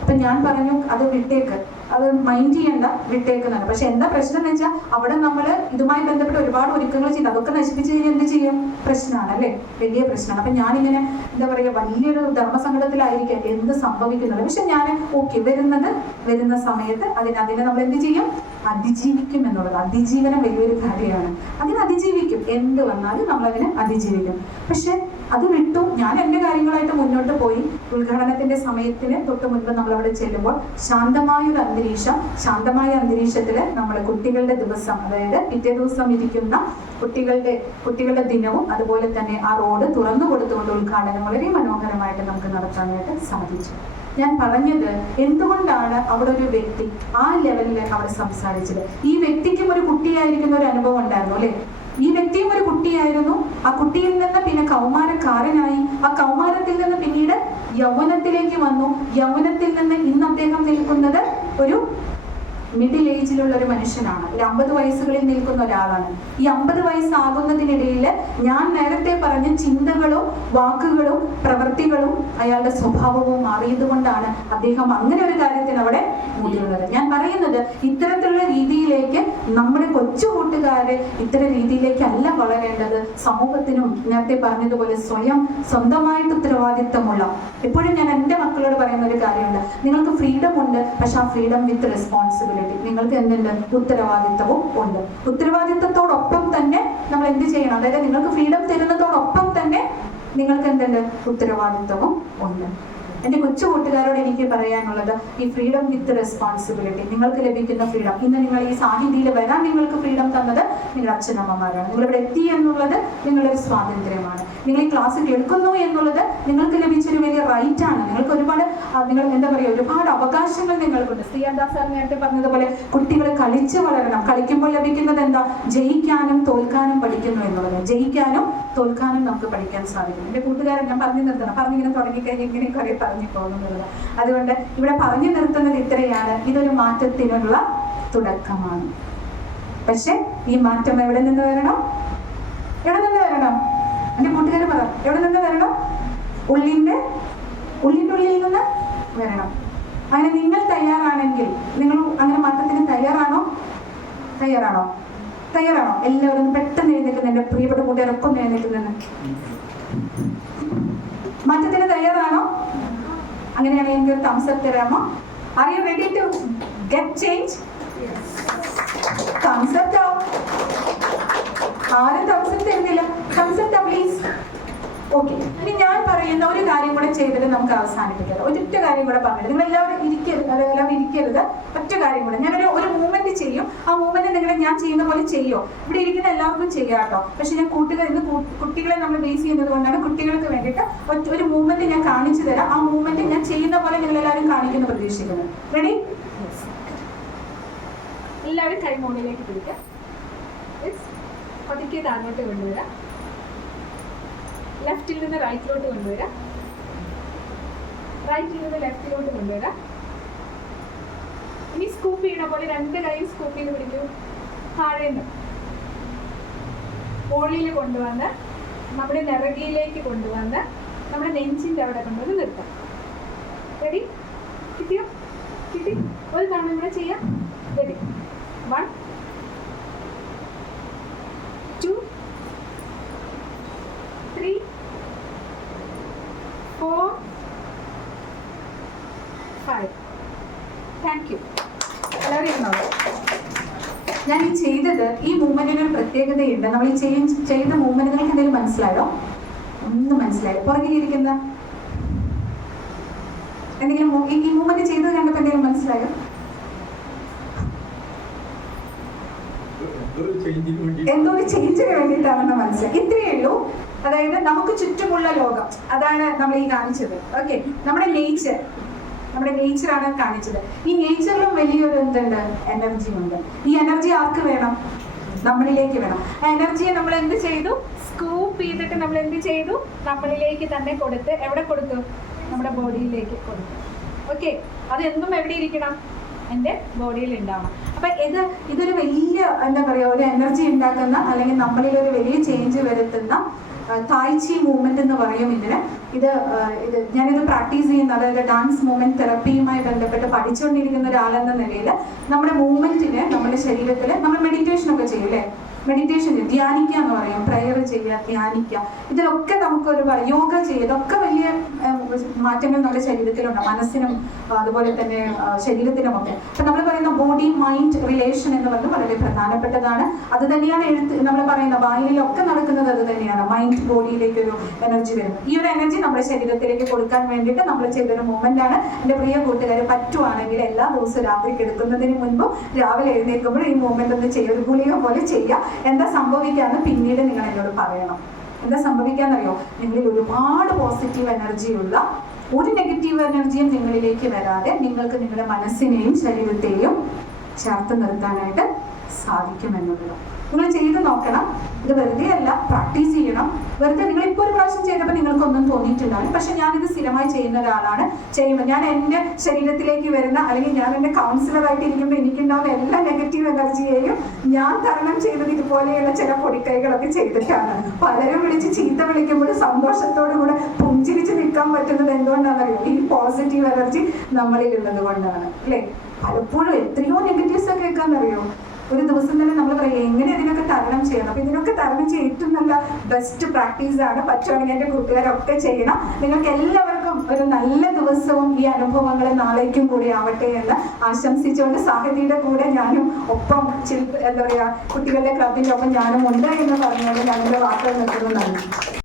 [SPEAKER 1] അപ്പൊ ഞാൻ പറഞ്ഞു അത് വിട്ടേക്ക്. അത് മൈൻഡ് ചെയ്യേണ്ട വിട്ടേക്കുന്നതാണ്. പക്ഷെ എന്താ പ്രശ്നം എന്ന് വെച്ചാൽ അവിടെ നമ്മൾ ഇതുമായി ബന്ധപ്പെട്ട് ഒരുപാട് ഒരുക്കങ്ങൾ ചെയ്യുന്നത് അതൊക്കെ നശിപ്പിച്ച് കഴിഞ്ഞാൽ എന്ത് ചെയ്യും? പ്രശ്നമാണ് അല്ലേ? വലിയ പ്രശ്നമാണ്. അപ്പൊ ഞാനിങ്ങനെ എന്താ പറയുക വലിയൊരു ധർമ്മസങ്കടത്തിലായിരിക്കാം എന്ത് സംഭവിക്കുന്നത്. പക്ഷെ ഞാൻ ഓക്കെ വരുന്നത് വരുന്ന സമയത്ത് അതിന് അതിനെ നമ്മൾ എന്ത് ചെയ്യും? അതിജീവിക്കും എന്നുള്ളത്. അതിജീവനം വലിയൊരു കാര്യമാണ്. അതിനെ അതിജീവിക്കും. എന്ത് വന്നാലും നമ്മൾ അതിനെ അതിജീവിക്കും. പക്ഷെ അത് വിട്ടു. ഞാൻ എന്റെ കാര്യങ്ങളായിട്ട് മുന്നോട്ട് പോയി. ഉദ്ഘാടനത്തിന്റെ സമയത്തിന് തൊട്ട് മുൻപ് നമ്മൾ അവിടെ ചെല്ലുമ്പോൾ ശാന്തമായ ഒരു അന്തരീക്ഷം ശാന്തമായ അന്തരീക്ഷത്തിൽ നമ്മൾ കുട്ടികളുടെ ദിവസം അതായത് പിറ്റേ ദിവസം ഇരിക്കുന്ന കുട്ടികളുടെ കുട്ടികളുടെ ദിനവും അതുപോലെ തന്നെ ആ റോഡ് തുറന്നു കൊടുത്തുകൊണ്ട് ഉദ്ഘാടനം വളരെ മനോഹരമായിട്ട് നമുക്ക് നടത്താനായിട്ട് സാധിച്ചു. ഞാൻ പറഞ്ഞത് എന്തുകൊണ്ടാണ് അവിടെ ഒരു വ്യക്തി ആ ലെവലിൽ അവർ സംസാരിച്ചത്? ഈ വ്യക്തിക്കും ഒരു കുട്ടിയായിരിക്കുന്ന ഒരു അനുഭവം ഉണ്ടായിരുന്നു അല്ലെ? ഈ വ്യക്തിയും ഒരു കുട്ടിയായിരുന്നു. ആ കുട്ടിയിൽ നിന്ന് പിന്നെ കൗമാരക്കാരനായി. ആ കൗമാരത്തിൽ നിന്ന് പിന്നീട് യൗവനത്തിലേക്ക് വന്നു. യൗവനത്തിൽ നിന്ന് ഇന്ന് അദ്ദേഹം നിൽക്കുന്നത് ഒരു മിഡിൽ ഏജിലുള്ള ഒരു മനുഷ്യനാണ്. ഒരു അമ്പത് വയസ്സുകളിൽ നിൽക്കുന്ന ഒരാളാണ്. ഈ അമ്പത് വയസ്സാകുന്നതിനിടയിൽ ഞാൻ നേരത്തെ പറഞ്ഞ ചിന്തകളും വാക്കുകളും പ്രവൃത്തികളും അയാളുടെ സ്വഭാവവും മാറിയത് കൊണ്ടാണ് അദ്ദേഹം അങ്ങനെ ഒരു കാര്യത്തിന് അവിടെ മുതിർന്നത്. ഞാൻ പറയുന്നത് ഇത്തരത്തിലുള്ള രീതിയിലേക്ക് നമ്മുടെ കൊച്ചു കൂട്ടുകാരെ ഇത്തരം രീതിയിലേക്കല്ല വളരേണ്ടത്. സമൂഹത്തിനും നേരത്തെ പറഞ്ഞതുപോലെ സ്വയം സ്വന്തമായിട്ട് ഉത്തരവാദിത്തമുള്ള എപ്പോഴും ഞാൻ എന്റെ മക്കളോട് പറയുന്ന ഒരു കാര്യമുണ്ട്. നിങ്ങൾക്ക് ഫ്രീഡം ഉണ്ട് പക്ഷെ ആ ഫ്രീഡം വിത്ത് റെസ്പോൺസിബിലിറ്റി നിങ്ങൾക്ക് എന്തുണ്ട്? ഉത്തരവാദിത്തവും ഉണ്ട്. ഉത്തരവാദിത്തത്തോടൊപ്പം തന്നെ നമ്മൾ എന്ത് ചെയ്യണം? അതായത് നിങ്ങൾക്ക് ഫ്രീഡം തരുന്നതോടൊപ്പം തന്നെ നിങ്ങൾക്ക് എന്തുണ്ട്? ഉത്തരവാദിത്തവും ഉണ്ട്. എന്റെ കൊച്ചു കൂട്ടുകാരോട് എനിക്ക് പറയാനുള്ളത് ഈ ഫ്രീഡം വിത്ത് റെസ്പോൺസിബിലിറ്റി നിങ്ങൾക്ക് ലഭിക്കുന്ന ഫ്രീഡം ഇന്ന് നിങ്ങൾ ഈ സാഹിതിയിൽ വരാൻ നിങ്ങൾക്ക് ഫ്രീഡം തന്നത് നിങ്ങളുടെ അച്ഛനമ്മമാരാണ്. നിങ്ങൾ ഇവിടെ എത്തി എന്നുള്ളത് നിങ്ങളുടെ ഒരു സ്വാതന്ത്ര്യമാണ്. നിങ്ങൾ ഈ ക്ലാസ് കേൾക്കുന്നു എന്നുള്ളത് നിങ്ങൾക്ക് ലഭിച്ചൊരു വലിയ റൈറ്റ് ആണ്. നിങ്ങൾക്ക് ഒരുപാട് നിങ്ങൾ എന്താ പറയുക ഒരുപാട് അവകാശങ്ങൾ നിങ്ങൾക്കുണ്ട്. ശ്രീയദാസ് സാർ നേരത്തെ പറഞ്ഞതുപോലെ കുട്ടികൾ കളിച്ച് വളരണം. കളിക്കുമ്പോൾ ലഭിക്കുന്നത് എന്താ? ജയിക്കാനും തോൽക്കാനും പഠിക്കുന്നു എന്നുള്ളത്. ജയിക്കാനും തോൽക്കാനും നമുക്ക് പഠിക്കാൻ സാധിക്കും എന്റെ കൂട്ടുകാരൻ ഞാൻ പറഞ്ഞു നിർത്തണം പറഞ്ഞിങ്ങനെ തുടങ്ങിക്കഴിഞ്ഞാൽ ഇങ്ങനെ കുറെ പറഞ്ഞു പോകുന്നുള്ളത് അതുകൊണ്ട് ഇവിടെ പറഞ്ഞു നിർത്തുന്നത് ഇത്രയാണ്. ഇതൊരു മാറ്റത്തിനുള്ള തുടക്കമാണ്. പക്ഷെ ഈ മാറ്റം എവിടെ നിന്ന് വരണം? എവിടെ നിന്ന് വരണം? എന്റെ കൂട്ടുകാർ പറ എവിടെ നിന്ന് വരണം? ഉള്ളിന്റെ ഉള്ളിന്റെ ഉള്ളിൽ നിന്ന് വരണം. അങ്ങനെ നിങ്ങൾ തയ്യാറാണെങ്കിൽ നിങ്ങൾ അങ്ങനെ മാറ്റത്തിന് തയ്യാറാണോ? തയ്യാറാണോ? തയ്യാറാണോ? എല്ലാവരും പെട്ടെന്ന് എഴുന്നേൽക്കുന്ന എന്റെ പ്രിയപ്പെട്ട കൂട്ടുകാരൊക്കെ ഒന്ന് എഴുന്നേൽക്കുന്നെന്ന് മാറ്റത്തിന് തയ്യാറാണോ അങ്ങനെയാണെങ്കിൽ തംസ് അപ്പ് തരാമോ? Are you ready to get change thumbs up ആരും തംസ് അപ്പ് തരുന്നില്ല. തംസ് അപ്പ് പ്ലീസ് ഓക്കെ ഇനി ഞാൻ പറയുന്ന ഒരു കാര്യം കൂടെ ചെയ്തിട്ട് നമുക്ക് അവസാനിപ്പിക്കാം. ഒരൊറ്റ കാര്യം കൂടെ പറഞ്ഞിട്ട് നിങ്ങൾ എല്ലാവരും ഇരിക്കരുത് എല്ലാവരും ഇരിക്കരുത്. ഒറ്റ കാര്യം കൂടെ. ഞാനൊരു ഒരു മൂവ്മെന്റ് ചെയ്യും. ആ മൂവ്മെന്റ് നിങ്ങൾ ഞാൻ ചെയ്യുന്ന പോലെ ചെയ്യോ? ഇവിടെ ഇരിക്കുന്ന എല്ലാവർക്കും ചെയ്യാട്ടോ പക്ഷെ ഞാൻ കൂട്ടുകാർ ഇന്ന് കുട്ടികളെ നമ്മൾ ബേസ് ചെയ്യുന്നത് കൊണ്ടാണ് കുട്ടികൾക്ക് വേണ്ടിയിട്ട് ഒരു മൂവ്മെന്റ് ഞാൻ കാണിച്ചു തരാം. ആ മൂവ്മെന്റ് ഞാൻ ചെയ്യുന്ന പോലെ നിങ്ങൾ എല്ലാവരും കാണിക്കുന്നു പ്രതീക്ഷിക്കുന്നു. റെഡി
[SPEAKER 2] എല്ലാവരും കൈ പിടിക്കാം. Yes. പതുക്കെ താഴോട്ട് കൊണ്ടുവരാം. ലെഫ്റ്റിൽ നിന്ന് റൈറ്റിലോട്ട് കൊണ്ടുവരാം. റൈറ്റിൽ നിന്ന് ലെഫ്റ്റിലോട്ട് കൊണ്ടുവരാം. ഇനി സ്കൂപ്പ് ചെയ്യണ. പോലെ രണ്ട് കൈയും സ്കൂപ്പ് ചെയ്ത് പിടിക്കൂ. താഴെ നിന്ന് മുകളിൽ കൊണ്ടുവന്ന് നമ്മുടെ നിറകിയിലേക്ക് കൊണ്ടുവന്ന് നമ്മുടെ നെഞ്ചിന്റെ അവിടെ കൊണ്ടുവന്ന് നിർത്താം. റെഡി കിട്ടിയോ? കിട്ടി? ഒരു തവണ ഇവിടെ ചെയ്യാം. Ready one two three four five thank you
[SPEAKER 1] എല്ലാവരും ഇരുന്നോളൂ. ഞാൻ ഈ ചെയ്തത് ഈ മൂവ്മെന്റിന് ഒരു പ്രത്യേകതയുണ്ട് നമ്മൾ ഈ ചെയ്യും ചെയ്യുന്ന മൂവ്മെന്റുകൾക്ക് എന്തെങ്കിലും മനസ്സിലായോ? ഒന്നും മനസ്സിലായോ പുറകിലിരിക്കുന്ന എന്തെങ്കിലും ഈ മൂവ്മെന്റ് ചെയ്തത് കണ്ടപ്പോൾ എന്തെങ്കിലും മനസ്സിലായോ? എന്തോ ഒരു ചേഞ്ചിന് വേണ്ടിയിട്ടാണെന്ന് മനസ്സിലായി. ഇത്രയേ ഉള്ളൂ. അതായത് നമുക്ക് ചുറ്റുമുള്ള ലോകം. അതാണ് നമ്മൾ ഈ കാണിച്ചത്. ഓക്കെ നമ്മുടെ നേച്ചർ നമ്മുടെ നേച്ചറാണ് കാണിച്ചത്. ഈ നേച്ചറിലും വലിയൊരു എന്തുണ്ട്? എനർജി ഉണ്ട്. ഈ എനർജി ആർക്ക് വേണം? നമ്മളിലേക്ക് വേണം. എനർജിയെ നമ്മൾ എന്ത് ചെയ്തു?
[SPEAKER 2] സ്കൂപ്പ് ചെയ്തിട്ട് നമ്മൾ എന്ത് ചെയ്തു? നമ്മളിലേക്ക് തന്നെ കൊടുത്ത് എവിടെ കൊടുത്തു? നമ്മുടെ ബോഡിയിലേക്ക് കൊടുത്തു. ഓക്കെ അത് എന്നും എവിടെ ഇരിക്കണം? എന്റെ ബോഡിയിൽ ഉണ്ടാവണം.
[SPEAKER 1] അപ്പൊ ഇത് ഇതൊരു വലിയ എന്താ പറയാ ഒരു എനർജി ഉണ്ടാക്കുന്ന അല്ലെങ്കിൽ നമ്മളിൽ ഒരു വലിയ ചേഞ്ച് വരുത്തുന്ന തായ്ചി മൂവ്മെന്റ് എന്ന് പറയും ഇതിന് ഇത് ഇത് ഞാനിത് പ്രാക്ടീസ് ചെയ്യുന്ന. അതായത് ഡാൻസ് മൂവ്മെന്റ് തെറപ്പിയുമായി ബന്ധപ്പെട്ട് പഠിച്ചുകൊണ്ടിരിക്കുന്ന ഒരാളെന്ന നിലയിൽ നമ്മുടെ മൂവ്മെന്റിന് നമ്മുടെ ശരീരത്തിൽ നമ്മൾ മെഡിറ്റേഷൻ ഒക്കെ ചെയ്യും അല്ലേ മെഡിറ്റേഷൻ ധ്യാനിക്കുക എന്ന് പറയാം. പ്രയർ ചെയ്യുക ധ്യാനിക്കുക. ഇതിലൊക്കെ നമുക്കൊരു യോഗ ചെയ്യുക ഇതൊക്കെ വലിയ മാറ്റങ്ങൾ നമ്മുടെ ശരീരത്തിലുണ്ട്. മനസ്സിനും അതുപോലെ തന്നെ ശരീരത്തിനും ഒക്കെ അപ്പൊ നമ്മൾ പറയുന്ന ബോഡി മൈൻഡ് റിലേഷൻ എന്ന് പറയുന്നത് വളരെ പ്രധാനപ്പെട്ടതാണ്. അത് തന്നെയാണ് എഴുത്ത് നമ്മൾ പറയുന്ന വായനയിലൊക്കെ നടക്കുന്നത് അത് തന്നെയാണ്. മൈൻഡ് ബോഡിയിലേക്ക് ഒരു എനർജി വരും. ഈ ഒരു എനർജി നമ്മുടെ ശരീരത്തിലേക്ക് കൊടുക്കാൻ വേണ്ടിയിട്ട് നമ്മൾ ചെയ്തൊരു മൂവ്മെന്റ് ആണ്. എന്റെ പ്രിയ കൂട്ടുകാരെ പറ്റുവാണെങ്കിൽ എല്ലാ ദിവസവും രാത്രി കിടക്കുന്നതിന് മുൻപും രാവിലെ എഴുന്നേൽക്കുമ്പോൾ ഈ മൂവ്മെന്റ് ഒന്ന് ചെയ്യുക ഒരു ഗുളിക പോലെ ചെയ്യുക. എന്താ സംഭവിക്കാന്ന് പിന്നീട് നിങ്ങൾ എന്നോട് പറയണം. എന്താ സംഭവിക്കാന്നറിയോ? നിങ്ങളിൽ ഒരുപാട് പോസിറ്റീവ് എനർജിയുള്ള ഒരു നെഗറ്റീവ് എനർജിയും നിങ്ങളിലേക്ക് വരാതെ നിങ്ങൾക്ക് നിങ്ങളുടെ മനസ്സിനെയും ശരീരത്തെയും ചേർത്ത് നിർത്താനായിട്ട് സാധിക്കുമെന്നുള്ളത് നിങ്ങൾ ചെയ്ത് നോക്കണം. ഇത് വെറുതെ അല്ല പ്രാക്ടീസ് ചെയ്യണം. വെറുതെ നിങ്ങൾ ഇപ്പോൾ ഒരു പ്രാവശ്യം ചെയ്തപ്പോൾ നിങ്ങൾക്കൊന്നും തോന്നിയിട്ടുണ്ടാവില്ല. പക്ഷെ ഞാൻ ഞാനിത് സ്ഥിരമായി ചെയ്യുന്ന ഒരാളാണ്. ചെയ്യുമ്പോൾ ഞാൻ എന്റെ ശരീരത്തിലേക്ക് വരുന്ന അല്ലെങ്കിൽ ഞാൻ എന്റെ കൗൺസിലറായിട്ട് ഇരിക്കുമ്പോൾ എനിക്കുണ്ടാവുന്ന എല്ലാ നെഗറ്റീവ് എനർജിയെയും ഞാൻ തരണം ചെയ്തത് ഇതുപോലെയുള്ള ചില പൊടിക്കൈകളൊക്കെ ചെയ്തിട്ടാണ്. പലരും വിളിച്ച് ചീത്ത വിളിക്കുമ്പോൾ സന്തോഷത്തോടു കൂടെ പുഞ്ചിരിച്ച് നിൽക്കാൻ പറ്റുന്നത് എന്തുകൊണ്ടാണെന്നറിയോ? ഈ പോസിറ്റീവ് എനർജി നമ്മളിൽ ഉള്ളത് കൊണ്ടാണ് അല്ലേ? പലപ്പോഴും എത്രയോ നെഗറ്റീവ്സ് ഒക്കെ കേൾക്കാന്നറിയോ ഒരു ദിവസം തന്നെ നമ്മൾ പറയാം എങ്ങനെ ഇതിനൊക്കെ തരണം ചെയ്യണം? അപ്പൊ ഇതിനൊക്കെ തരണം ഏറ്റവും നല്ല ബെസ്റ്റ് പ്രാക്ടീസ് ആണ്. പറ്റുവാണെങ്കിൽ എന്റെ കൂട്ടുകാരൊക്കെ ചെയ്യണം. നിങ്ങൾക്ക് എല്ലാവർക്കും ഒരു നല്ല ദിവസവും ഈ അനുഭവങ്ങൾ നാളേക്കും കൂടി ആവട്ടെ എന്ന് ആശംസിച്ചുകൊണ്ട് സാഹിതിയുടെ കൂടെ ഞാനും ഒപ്പം എന്താ പറയാ കുട്ടികളുടെ ക്ലബിന്റെ ഒപ്പം ഞാനും ഉണ്ട് എന്ന് പറഞ്ഞുകൊണ്ട് ഞങ്ങളുടെ വാക്കുകൾ നിർത്തുന്നു. നന്ദി.